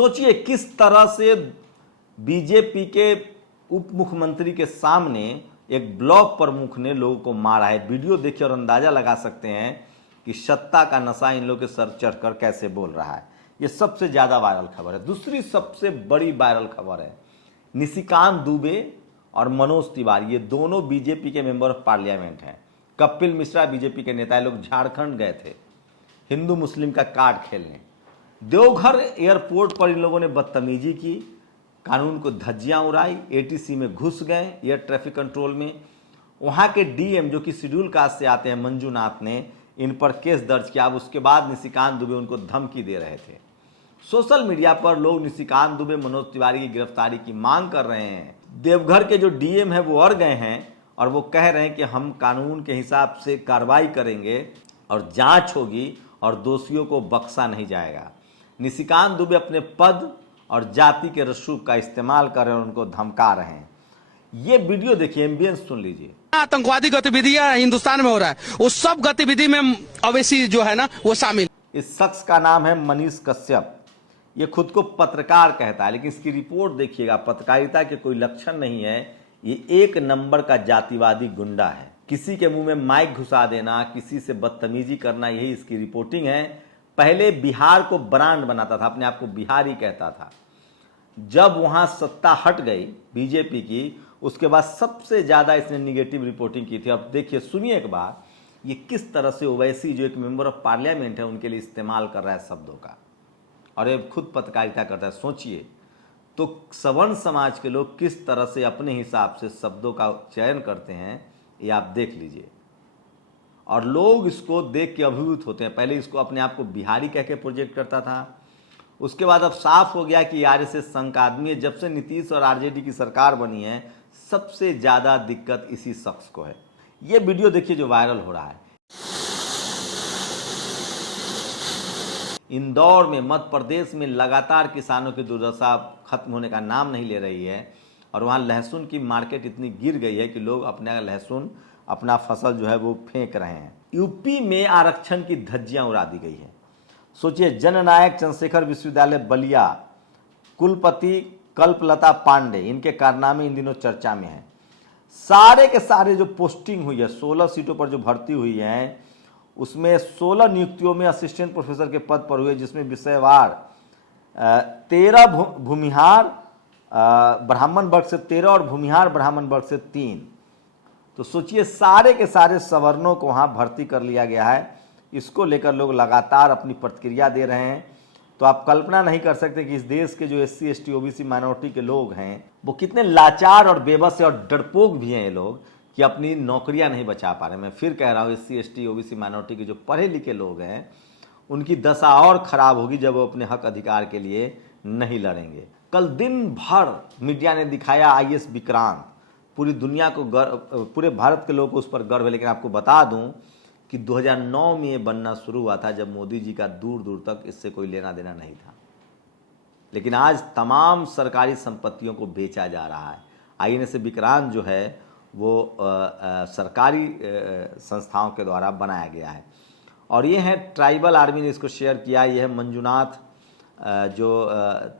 सोचिए किस तरह से बीजेपी के उप मुख्यमंत्री के सामने एक ब्लॉक प्रमुख ने लोगों को मारा है। वीडियो देखिए और अंदाजा लगा सकते हैं कि सत्ता का नशा इन लोगों के सर चढ़कर कैसे बोल रहा है। ये सबसे ज्यादा वायरल खबर है। दूसरी सबसे बड़ी वायरल खबर है निशिकांत दुबे और मनोज तिवारी, ये दोनों बीजेपी के मेंबर ऑफ पार्लियामेंट हैं। कपिल मिश्रा बीजेपी के नेता, लोग झारखंड गए थे हिंदू मुस्लिम का कार्ड खेलने। देवघर एयरपोर्ट पर इन लोगों ने बदतमीजी की, कानून को धज्जियां उड़ाई, एटीसी में घुस गए एयर ट्रैफिक कंट्रोल में। वहां के डीएम जो कि शेड्यूल कास्ट से आते हैं मंजूनाथ ने इन पर केस दर्ज किया। अब उसके बाद निशिकांत दुबे उनको धमकी दे रहे थे। सोशल मीडिया पर लोग निशिकांत दुबे मनोज तिवारी की गिरफ्तारी की मांग कर रहे हैं। देवघर के जो डीएम है वो अड़ गए हैं और वो कह रहे हैं कि हम कानून के हिसाब से कार्रवाई करेंगे और जांच होगी और दोषियों को बख्शा नहीं जाएगा। निशिकांत दुबे अपने पद और जाति के रसूख का इस्तेमाल कर रहे हैं और उनको धमका रहे हैं। ये वीडियो देखिए, एम्बियंस सुन लीजिए। आतंकवादी गतिविधियां हिंदुस्तान में हो रहा है, उस सब गतिविधि में अवैसी जो है ना वो शामिल। इस शख्स का नाम है मनीष कश्यप। ये खुद को पत्रकार कहता है, लेकिन इसकी रिपोर्ट देखिएगा, पत्रकारिता के कोई लक्षण नहीं है। ये एक नंबर का जातिवादी गुंडा है। किसी के मुंह में माइक घुसा देना, किसी से बदतमीजी करना, यही इसकी रिपोर्टिंग है। पहले बिहार को ब्रांड बनाता था, अपने आप को बिहारी कहता था। जब वहां सत्ता हट गई बीजेपी की, उसके बाद सबसे ज्यादा इसने निगेटिव रिपोर्टिंग की थी। अब देखिए, सुनिए एक बार, ये किस तरह से ओवैसी जो एक मेंबर ऑफ पार्लियामेंट है उनके लिए इस्तेमाल कर रहा है शब्दों का, और ये खुद पत्रकारिता करता है। सोचिए तो सवर्ण समाज के लोग किस तरह से अपने हिसाब से शब्दों का चयन करते हैं, ये आप देख लीजिए। और लोग इसको देख के अभिभूत होते हैं। पहले इसको अपने आप को बिहारी कह के प्रोजेक्ट करता था, उसके बाद अब साफ हो गया कि आरएसएस संघ का आदमी है। जब से नीतीश और आरजेडी की सरकार बनी है, सबसे ज्यादा दिक्कत इसी शख्स को है। ये वीडियो देखिए जो वायरल हो रहा है। इंदौर में, मध्य प्रदेश में लगातार किसानों की दुर्दशा खत्म होने का नाम नहीं ले रही है और वहाँ लहसुन की मार्केट इतनी गिर गई है कि लोग अपना लहसुन, अपना फसल जो है वो फेंक रहे हैं। यूपी में आरक्षण की धज्जियां उड़ा दी गई है। सोचिए, जननायक चंद्रशेखर विश्वविद्यालय बलिया कुलपति कल्पलता पांडे, इनके कारनामे इन दिनों चर्चा में है। सारे के सारे जो पोस्टिंग हुई है, 16 सीटों पर जो भर्ती हुई है, उसमें 16 नियुक्तियों में असिस्टेंट प्रोफेसर के पद पर हुए, जिसमें विषयवार 13 भूमिहार ब्राह्मण वर्ग से 13 और भूमिहार ब्राह्मण वर्ग से 3। तो सोचिए, सारे के सारे सवर्णों को वहाँ भर्ती कर लिया गया है। इसको लेकर लोग लगातार अपनी प्रतिक्रिया दे रहे हैं। तो आप कल्पना नहीं कर सकते कि इस देश के जो एससी एसटी ओबीसी माइनॉरिटी के लोग हैं वो कितने लाचार और बेबस और डरपोक भी हैं ये लोग, कि अपनी नौकरियां नहीं बचा पा रहे। मैं फिर कह रहा हूँ, एससी एसटी ओबीसी माइनॉरिटी के जो पढ़े लिखे लोग हैं उनकी दशा और खराब होगी जब वो अपने हक अधिकार के लिए नहीं लड़ेंगे। कल दिन भर मीडिया ने दिखाया आईएएस विक्रांत। पूरी दुनिया को गर्व, पूरे भारत के लोगों को उस पर गर्व है। लेकिन आपको बता दूं कि 2009 में ये बनना शुरू हुआ था, जब मोदी जी का दूर दूर तक इससे कोई लेना देना नहीं था। लेकिन आज तमाम सरकारी संपत्तियों को बेचा जा रहा है। आईएनएस विक्रांत जो है वो सरकारी संस्थाओं के द्वारा बनाया गया है। और ये है ट्राइबल आर्मी ने इसको शेयर किया। ये है मंजूनाथ जो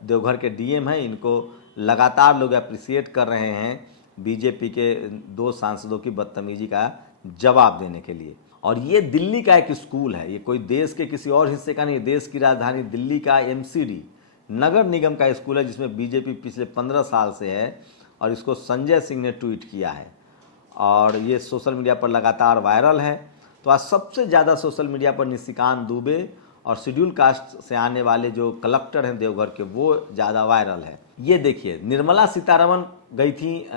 देवघर के डीएम हैं, इनको लगातार लोग अप्रिसिएट कर रहे हैं बीजेपी के 2 सांसदों की बदतमीजी का जवाब देने के लिए। और ये दिल्ली का एक स्कूल है, ये कोई देश के किसी और हिस्से का नहीं, देश की राजधानी दिल्ली का एमसीडी नगर निगम का स्कूल है, जिसमें बीजेपी पिछले 15 साल से है। और इसको संजय सिंह ने ट्वीट किया है और ये सोशल मीडिया पर लगातार वायरल है। तो आज सबसे ज़्यादा सोशल मीडिया पर निशिकांत दुबे और शेड्यूल कास्ट से आने वाले जो कलेक्टर हैं देवघर के, वो ज़्यादा वायरल है। ये देखिए, निर्मला सीतारमण गई थी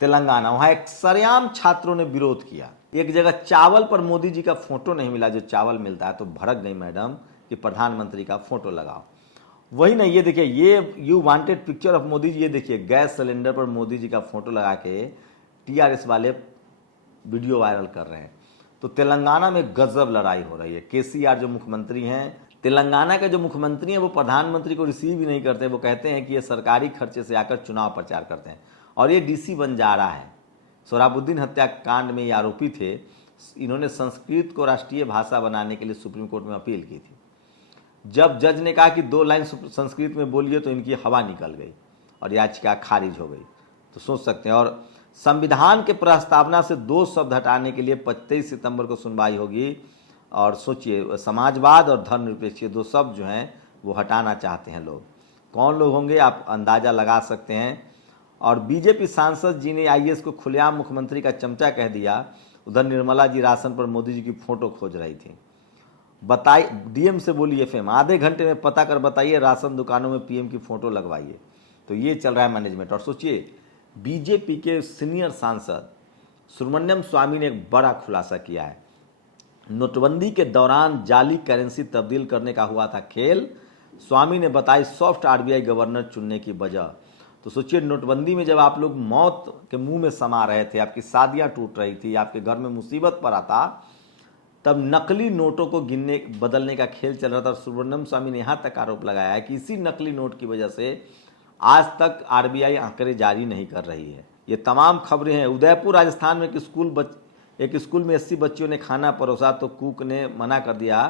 तेलंगाना, वहाँ एक सरेआम छात्रों ने विरोध किया। एक जगह चावल पर मोदी जी का फोटो नहीं मिला, जो चावल मिलता है, तो भड़क गई मैडम कि प्रधानमंत्री का फोटो लगाओ। वही नहीं, ये देखिए, ये you wanted picture of Modi ji. ये देखिए, गैस सिलेंडर पर मोदी जी का फोटो लगा के टीआरएस वाले वीडियो वायरल कर रहे हैं। तो तेलंगाना में गजब लड़ाई हो रही है। केसीआर जो मुख्यमंत्री हैं, तेलंगाना के जो मुख्यमंत्री हैं, वो प्रधानमंत्री को रिसीव ही नहीं करते। वो कहते हैं कि ये सरकारी खर्चे से आकर चुनाव प्रचार करते हैं और ये डीसी बन जा रहा है। सोहराबुद्दीन हत्याकांड में ये आरोपी थे। इन्होंने संस्कृत को राष्ट्रीय भाषा बनाने के लिए सुप्रीम कोर्ट में अपील की थी। जब जज ने कहा कि 2 लाइन संस्कृत में बोलिए तो इनकी हवा निकल गई और याचिका खारिज हो गई। तो सोच सकते हैं। और संविधान के प्रस्तावना से 2 शब्द हटाने के लिए 25 सितंबर को सुनवाई होगी। और सोचिए, समाजवाद और धर्मनिरपेक्ष 2 शब्द जो हैं वो हटाना चाहते हैं लोग। कौन लोग होंगे आप अंदाज़ा लगा सकते हैं। और बीजेपी सांसद जी ने आईएएस को खुलेआम मुख्यमंत्री का चमचा कह दिया। उधर निर्मला जी राशन पर मोदी जी की फ़ोटो खोज रही थी। बताइए, डीएम से बोली एफएम, आधे घंटे में पता कर बताइए राशन दुकानों में पीएम की फ़ोटो लगवाइए। तो ये चल रहा है मैनेजमेंट। और सोचिए, बीजेपी के सीनियर सांसद सुब्रमण्यम स्वामी ने एक बड़ा खुलासा किया है। नोटबंदी के दौरान जाली करेंसी तब्दील करने का हुआ था खेल। स्वामी ने बताई सॉफ्ट आरबीआई गवर्नर चुनने की वजह। तो सोचिए, नोटबंदी में जब आप लोग मौत के मुंह में समा रहे थे, आपकी शादियां टूट रही थी, आपके घर में मुसीबत पड़ा था, तब नकली नोटों को गिनने बदलने का खेल चल रहा था। सुब्रमण्यम स्वामी ने यहाँ तक आरोप लगाया है कि इसी नकली नोट की वजह से आज तक आरबीआई आंकड़े जारी नहीं कर रही है। ये तमाम खबरें हैं। उदयपुर राजस्थान में एक स्कूल में 80 बच्चियों ने खाना परोसा तो कुक ने मना कर दिया।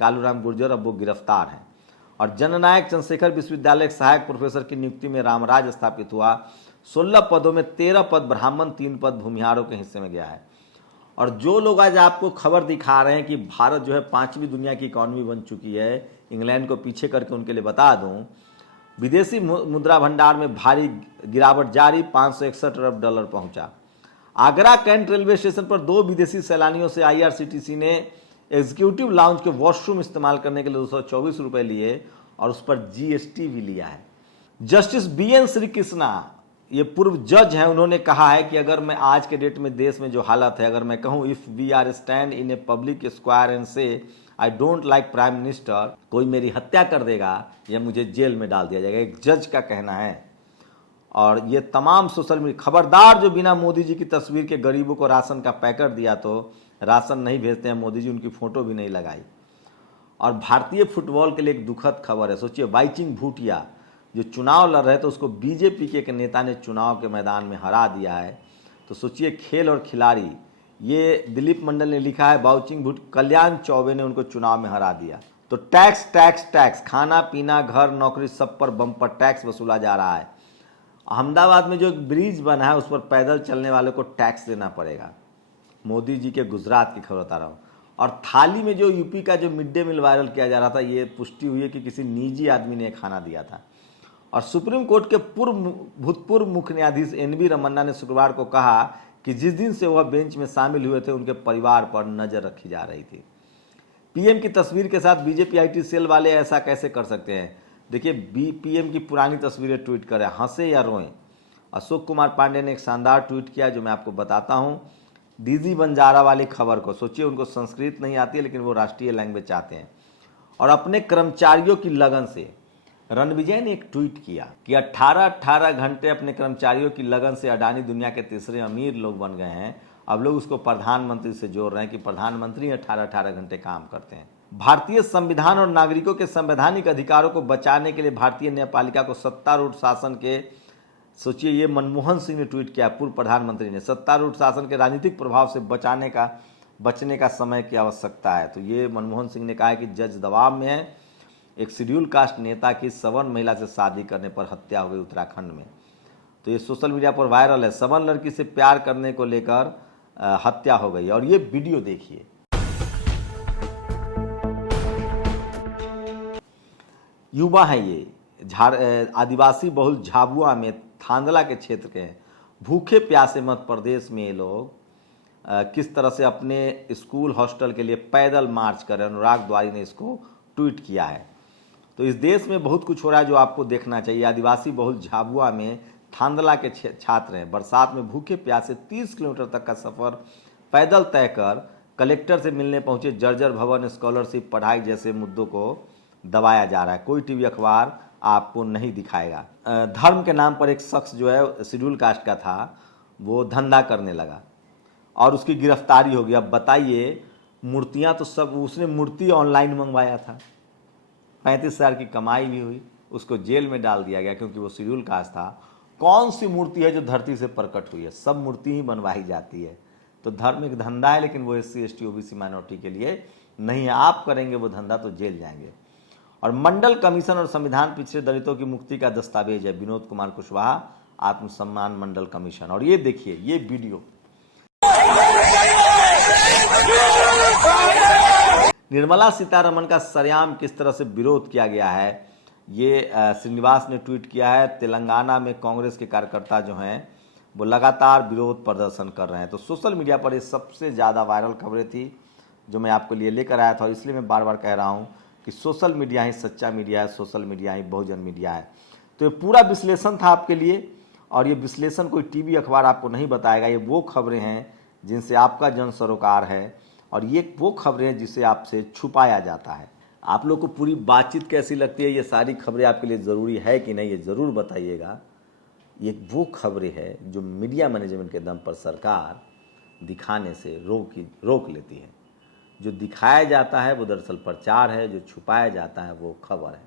कालूराम गुर्जर अब वो गिरफ्तार हैं। और जननायक चंद्रशेखर विश्वविद्यालय के सहायक प्रोफेसर की नियुक्ति में रामराज स्थापित हुआ। 16 पदों में 13 पद ब्राह्मण, 3 पद भूमिहारों के हिस्से में गया है। और जो लोग आज आपको खबर दिखा रहे हैं कि भारत जो है 5वीं दुनिया की इकॉनमी बन चुकी है, इंग्लैंड को पीछे करके उनके लिए बता दूं, विदेशी मुद्रा भंडार में भारी गिरावट जारी, 561 अरब डॉलर पहुंचा। आगरा कैंट रेलवे स्टेशन पर 2 विदेशी सैलानियों से आईआरसीटीसी ने एग्जीक्यूटिव लाउंज के वॉशरूम इस्तेमाल करने के लिए 224 रुपये लिए और उस पर जीएसटी भी लिया है। जस्टिस बीएन श्री कृष्णा, ये पूर्व जज हैं, उन्होंने कहा है कि अगर मैं आज के डेट में देश में जो हालत है, अगर मैं कहूँ if we are stand in a public square and say I don't like prime minister, कोई मेरी हत्या कर देगा या मुझे जेल में डाल दिया जाएगा। एक जज का कहना है। और ये तमाम सोशल मीडिया, खबरदार जो बिना मोदी जी की तस्वीर के गरीबों को राशन का पैकेट दिया तो राशन नहीं भेजते हैं मोदी जी, उनकी फ़ोटो भी नहीं लगाई। और भारतीय फुटबॉल के लिए एक दुखद खबर है। सोचिए, बाइचिंग भूटिया जो चुनाव लड़ रहे थे उसको बीजेपी के एक नेता ने चुनाव के मैदान में हरा दिया है। तो सोचिए, खेल और खिलाड़ी, ये दिलीप मंडल ने लिखा है, बाउचिंग भूट कल्याण चौबे ने उनको चुनाव में हरा दिया। तो टैक्स टैक्स टैक्स, खाना पीना घर नौकरी सब पर बम्पर टैक्स वसूला जा रहा है। अहमदाबाद में जो एक ब्रिज बना है उस पर पैदल चलने वालों को टैक्स देना पड़ेगा। मोदी जी के गुजरात की खबर बता रहा हूँ। और थाली में जो यूपी का जो मिड डे मील वायरल किया जा रहा था, ये पुष्टि हुई है कि किसी निजी आदमी ने खाना दिया था। और सुप्रीम कोर्ट के भूतपूर्व मुख्य न्यायाधीश एनवी रमन्ना ने शुक्रवार को कहा कि जिस दिन से वह बेंच में शामिल हुए थे उनके परिवार पर नजर रखी जा रही थी। पीएम की तस्वीर के साथ बीजेपी आईटी सेल वाले ऐसा कैसे कर सकते हैं? देखिए, पीएम की पुरानी तस्वीरें ट्वीट करें, हंसे या रोएं। अशोक कुमार पांडे ने एक शानदार ट्वीट किया जो मैं आपको बताता हूँ। डीजी बंजारा वाली खबर को सोचिए, उनको संस्कृत नहीं आती है लेकिन वो राष्ट्रीय लैंग्वेज चाहते हैं। और अपने कर्मचारियों की लगन से रणविजय ने एक ट्वीट किया कि 18 घंटे अपने कर्मचारियों की लगन से अडानी दुनिया के तीसरे अमीर लोग बन गए हैं। अब लोग उसको प्रधानमंत्री से जोड़ रहे हैं कि प्रधानमंत्री 18 घंटे काम करते हैं। भारतीय संविधान और नागरिकों के संवैधानिक अधिकारों को बचाने के लिए भारतीय न्यायपालिका को सत्तारूढ़ शासन के, सोचिए, ये मनमोहन सिंह ने ट्वीट किया, पूर्व प्रधानमंत्री ने, सत्तारूढ़ शासन के राजनीतिक प्रभाव से बचने का समय की आवश्यकता है। तो ये मनमोहन सिंह ने कहा है कि जज दबाव में है। एक शेड्यूल कास्ट नेता की सवर्ण महिला से शादी करने पर हत्या हो गई उत्तराखंड में। तो ये सोशल मीडिया पर वायरल है। सवर्ण लड़की से प्यार करने को लेकर हत्या हो गई। और ये वीडियो देखिए, युवा है ये, आदिवासी बहुल झाबुआ में थांदला के क्षेत्र के हैं। भूखे प्यासे मध्य प्रदेश में ये लोग किस तरह से अपने स्कूल हॉस्टल के लिए पैदल मार्च कर रहे हैं। अनुराग द्वारी ने इसको ट्वीट किया है। तो इस देश में बहुत कुछ हो रहा है जो आपको देखना चाहिए। आदिवासी बहुल झाबुआ में थांदला के छात्र हैं, बरसात में भूखे प्यासे 30 किलोमीटर तक का सफर पैदल तय कर कलेक्टर से मिलने पहुंचे। जर्जर भवन, स्कॉलरशिप, पढ़ाई जैसे मुद्दों को दबाया जा रहा है। कोई टीवी अखबार आपको नहीं दिखाएगा। धर्म के नाम पर एक शख्स जो है शेड्यूल कास्ट का था, वो धंधा करने लगा और उसकी गिरफ्तारी हो गई। अब बताइए, मूर्तियां तो सब, उसने मूर्ति ऑनलाइन मंगवाया था, 35,000 की कमाई भी हुई, उसको जेल में डाल दिया गया क्योंकि वो शेड्यूल कास्ट था। कौन सी मूर्ति है जो धरती से प्रकट हुई है? सब मूर्ति ही बनवाई जाती है। तो धर्म एक धंधा है, लेकिन वो SC ST OBC माइनॉरिटी के लिए नहीं है। आप करेंगे वो धंधा तो जेल जाएंगे। और मंडल कमीशन और संविधान पिछड़े दलितों की मुक्ति का दस्तावेज है, विनोद कुमार कुशवाहा आत्मसम्मान मंडल कमीशन। और ये देखिए ये वीडियो, निर्मला सीतारमण का सरेआम किस तरह से विरोध किया गया है, ये श्रीनिवास ने ट्वीट किया है। तेलंगाना में कांग्रेस के कार्यकर्ता जो हैं वो लगातार विरोध प्रदर्शन कर रहे हैं। तो सोशल मीडिया पर ये सबसे ज़्यादा वायरल खबरें थी जो मैं आपके लिए लेकर आया था, और इसलिए मैं बार बार कह रहा हूँ कि सोशल मीडिया ही सच्चा मीडिया है, सोशल मीडिया ही बहुजन मीडिया है। तो ये पूरा विश्लेषण था आपके लिए, और ये विश्लेषण कोई टीवी अखबार आपको नहीं बताएगा। ये वो खबरें हैं जिनसे आपका जन सरोकार है, और ये वो खबरें हैं जिसे आपसे छुपाया जाता है। आप लोग को पूरी बातचीत कैसी लगती है, ये सारी खबरें आपके लिए ज़रूरी है कि नहीं, ये ज़रूर बताइएगा। ये वो खबरें हैं जो मीडिया मैनेजमेंट के दम पर सरकार दिखाने से रोक लेती है। जो दिखाया जाता है वो दरअसल प्रचार है, जो छुपाया जाता है वो खबर है।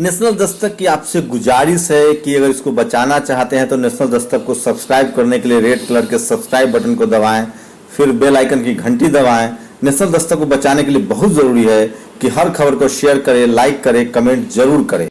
नेशनल दस्तक की आपसे गुजारिश है कि अगर इसको बचाना चाहते हैं तो नेशनल दस्तक को सब्सक्राइब करने के लिए रेड कलर के सब्सक्राइब बटन को दबाएं, फिर बेल आइकन की घंटी दबाएं। नेशनल दस्तक को बचाने के लिए बहुत ज़रूरी है कि हर खबर को शेयर करें, लाइक करें, कमेंट जरूर करें।